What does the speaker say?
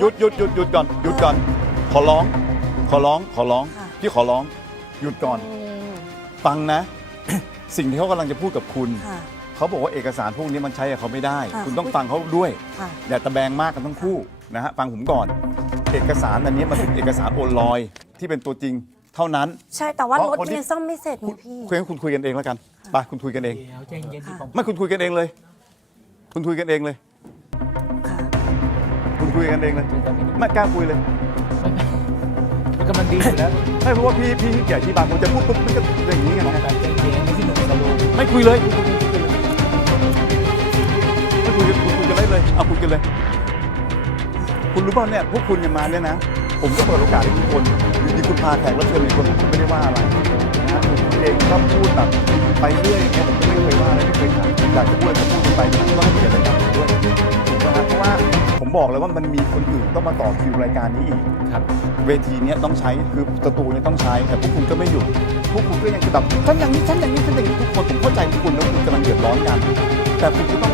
หยุดหยุดหยุดหยุดก่อนหยุดก่อนขอร้อง ขอร้องขอร้องค่ะ พี่ขอร้อง หยุดก่อน อืมฟังนะ สิ่งที่เขากำลังจะพูดกับคุณ ค่ะ เขาบอกว่าเอกสารพวกนี้มันใช้กับเขาไม่ได้ ค่ะ คุณต้องฟังเขาด้วย ค่ะ อย่าตะแบงมากกันทั้งคู่นะฮะฟังผมก่อน เอกสารอันนี้มันเป็นเอกสารโอนลอยที่เป็นตัวจริงเท่านั้น ใช่แต่ว่าเพราะรถคนที่ ยังซ่อมไม่เสร็จคุนี่ณพี่ คุยคุณคุยกันเองแล้วกันไปคุณคุยกันเอง เดี๋ยวใจเย็นๆผม ไม่คุณคุยกันเองเลย คุณคุยกันเองเลยค่ะ คุณคุยกันเองเลยไม่กล้าคุยเลยมันกำลังดีอยู่แล้วไม่เพราะว่าพี่พี่ขี้เกียจที่บางคนจะพูดปุ๊บมันก็อย่างนี้ไงการใจเย็นไม่ใช่หนุ่มสโลว์ไม่คุยเลยไม่คุยกันคุณคุยกันเลยเลยเอาคุยกันเลย คุณรู้ป่ะเนี่ยพวกคุณยังมาเนี่ยนะ ผมก็เปิดโอกาสให้ทุกคนอยู่ดีคุณพาแขกรับเชิญอีกคนผมไม่ได้ว่าอะไรนะฮะคุณเองก็พูดแบบไปเรื่อยอย่างเงี้ยผมก็ไม่เคยว่าอะไรไม่เคยถามอยากจะพูดอะไรก็พูดไปก็ใบอกเลยว่ามันมีคนอื่นต้องมาต่อคิวรายการนี้อีก ครับ เวทีเนี้ยต้องใช้คือสตูเนี่ยต้องใช้แต่พวกคุณก็ไม่หยุดพวกคุณก็ยังจะแบบฉันอย่างนี้ฉันอย่างนี้ฉันอย่างนี้ทุกคนผมเข้าใจพวกคุณแล้วคุณกำลังเดือดร้อนกัน แต่คุณก็ต้อง